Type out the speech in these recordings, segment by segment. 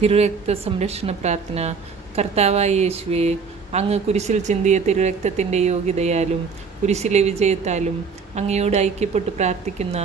തിരുരക്ത സംരക്ഷണ പ്രാർത്ഥന. കർത്താവായ യേശുവേ, അങ്ങ് കുരിശിൽ ചിന്തിയ തിരുരക്തത്തിൻ്റെ യോഗ്യതയാലും കുരിശിലെ വിജയത്താലും അങ്ങയോട് ഐക്യപ്പെട്ട് പ്രാർത്ഥിക്കുന്ന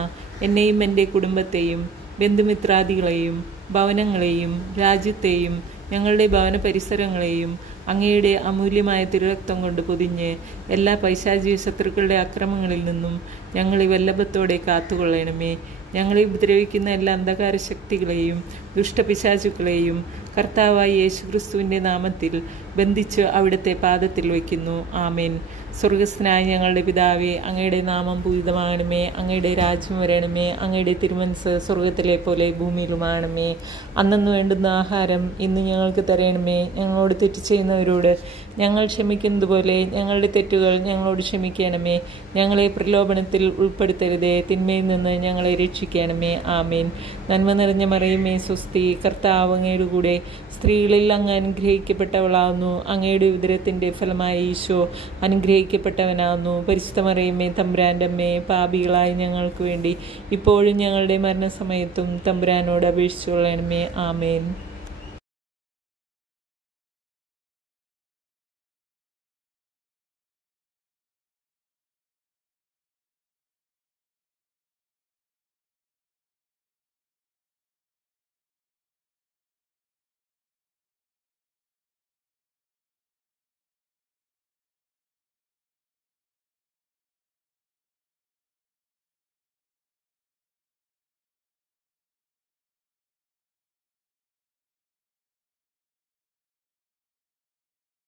എന്നെയും എൻ്റെ കുടുംബത്തെയും ബന്ധുമിത്രാദികളെയും ഭവനങ്ങളെയും രാജ്യത്തെയും ഞങ്ങളുടെ ഭവന പരിസരങ്ങളെയും അങ്ങയുടെ അമൂല്യമായ തിരുരക്തം കൊണ്ട് പൊതിഞ്ഞ് എല്ലാ പൈശാചിക ശത്രുക്കളുടെ അക്രമങ്ങളിൽ നിന്നും ഞങ്ങളെ വല്ലഭത്തോടെ കാത്തുകൊള്ളണമേ. ഞങ്ങളെ ഉപദ്രവിക്കുന്ന എല്ലാ അന്ധകാര ശക്തികളെയും ദുഷ്ടപിശാചുക്കളെയും കർത്താവായ യേശുക്രിസ്തുവിൻ്റെ നാമത്തിൽ ബന്ധിച്ച് അവിടുത്തെ പാദത്തിൽ വയ്ക്കുന്നു. ആമേൻ. സ്വർഗസ്ഥനായ ഞങ്ങളുടെ പിതാവേ, അങ്ങയുടെ നാമം പൂജിതമാകണമേ. അങ്ങയുടെ രാജ്യം വരണമേ. അങ്ങയുടെ തിരുമനസ്സ് സ്വർഗത്തിലെ പോലെ ഭൂമിയിലുമാകണമേ. അന്നന്ന് വേണ്ടുന്ന ആഹാരം ഇന്ന് ഞങ്ങൾക്ക് തരണമേ. ഞങ്ങളോട് തെറ്റ് ചെയ്യുന്നവരോട് ഞങ്ങൾ ക്ഷമിക്കുന്നത് പോലെ ഞങ്ങളുടെ തെറ്റുകൾ ഞങ്ങളോട് ക്ഷമിക്കണമേ. ഞങ്ങളെ പ്രലോഭനത്തിൽ ഉൾപ്പെടുത്തരുതേ, തിന്മയിൽ നിന്ന് ഞങ്ങളെ രക്ഷിക്കണമേ. ആമേൻ. നന്മ നിറഞ്ഞ മറിയമേ, സ്വസ്തി, കർത്താവ് അങ്ങയുടെ കൂടെ സ്ത്രീകളിൽ അങ്ങ് അനുഗ്രഹിക്കപ്പെട്ടവളാകുന്നു. അങ്ങയുടെ ഉദരത്തിൻ്റെ ഫലമായ ഈശോ അനുഗ്രഹിക്കപ്പെട്ടവനാകുന്നു. പരിശുദ്ധ മറിയമേ, തമ്പുരാൻ്റെ അമ്മേ, പാപികളായ ഞങ്ങൾക്ക് വേണ്ടി ഇപ്പോഴും ഞങ്ങളുടെ മരണസമയത്തും തമ്പുരാനോട് അപേക്ഷിച്ചുകൊള്ളണമേ. ആമേൻ.